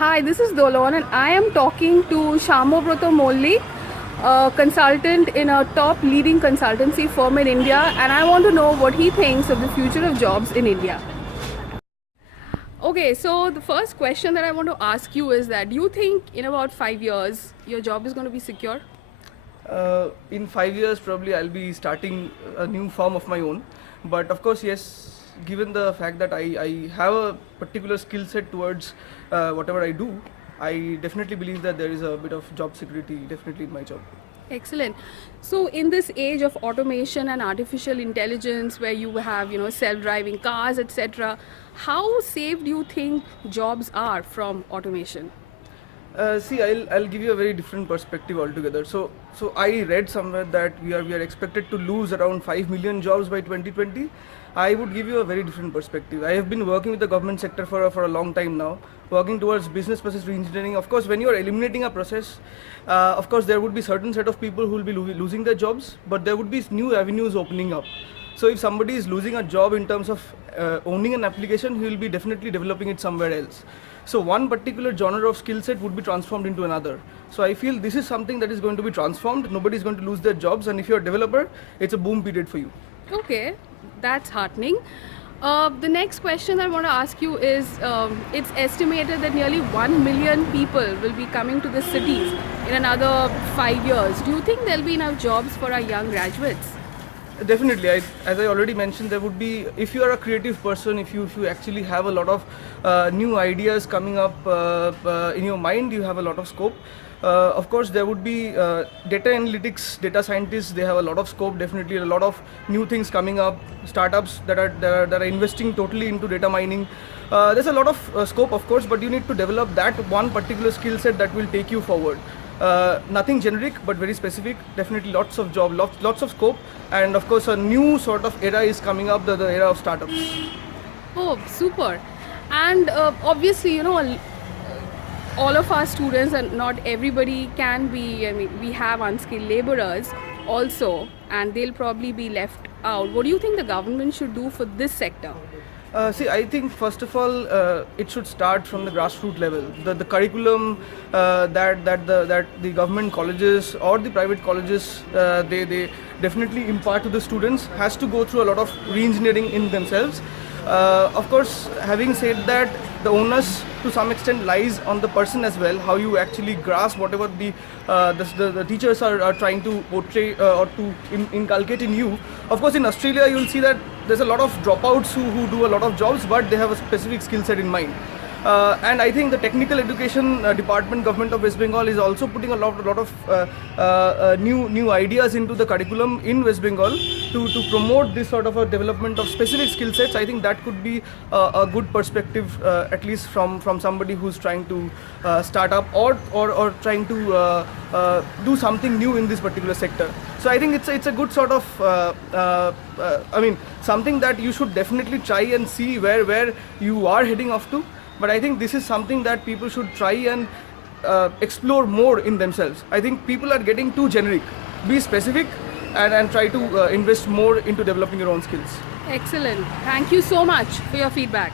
Hi, this is Dolon and I am talking to Shamobroto Molli, a consultant in a top leading consultancy firm in India, and I want to know what he thinks of the future of jobs in India. Okay, so the first question that I want to ask you is that do you think in about 5 years your job is going to be secure? In 5 years, probably I'll be starting a new firm of my own. But of course, yes, given the fact that I have a particular skill set towards whatever I do, I definitely believe that there is a bit of job security definitely in my job. Excellent. So in this age of automation and artificial intelligence where you have, self-driving cars, etc., how safe do you think jobs are from automation? See, I'll give you a very different perspective altogether. So I read somewhere that we are expected to lose around 5 million jobs by 2020. I would give you a very different perspective. I have been working with the government sector for a long time now, working towards business process reengineering. Of course, when you are eliminating a process, of course there would be certain set of people who will be losing their jobs, but there would be new avenues opening up. So if somebody is losing a job in terms of owning an application, he will be definitely developing it somewhere else. So one particular genre of skill set would be transformed into another. So I feel this is something that is going to be transformed. Nobody is going to lose their jobs, and if you're a developer, it's a boom period for you. Okay, that's heartening. The next question I want to ask you is it's estimated that nearly 1 million people will be coming to the cities in another 5 years. Do you think there'll be enough jobs for our young graduates? Definitely, as I already mentioned, there would be, if you are a creative person, if you actually have a lot of new ideas coming up in your mind, you have a lot of scope. Of course, there would be data analytics, data scientists. They have a lot of scope. Definitely, a lot of new things coming up. Startups that are investing totally into data mining. There's a lot of scope, of course, but you need to develop that one particular skill set that will take you forward. Nothing generic but very specific. Definitely lots of job, lots of scope, and of course a new sort of era is coming up, the era of startups. Oh, super. And obviously, all of our students and not everybody can be, we have unskilled laborers also, and they'll probably be left out. What do you think the government should do for this sector? See, I think first of all, it should start from the grassroots level. The curriculum that the government colleges or the private colleges they definitely impart to the students has to go through a lot of re-engineering in themselves. Of course, having said that, the onus to some extent lies on the person as well. How you actually grasp whatever the teachers are trying to portray or to inculcate in you. Of course, in Australia, you will see that there's a lot of dropouts who do a lot of jobs, but they have a specific skill set in mind. And I think the technical education department, government of West Bengal, is also putting a lot of new ideas into the curriculum in West Bengal to promote this sort of a development of specific skill sets. I think that could be a good perspective, at least from somebody who's trying to start up or trying to do something new in this particular sector. So I think it's a good sort of something that you should definitely try and see where you are heading off to. But I think this is something that people should try and explore more in themselves. I think people are getting too generic. Be specific and try to invest more into developing your own skills. Excellent. Thank you so much for your feedback.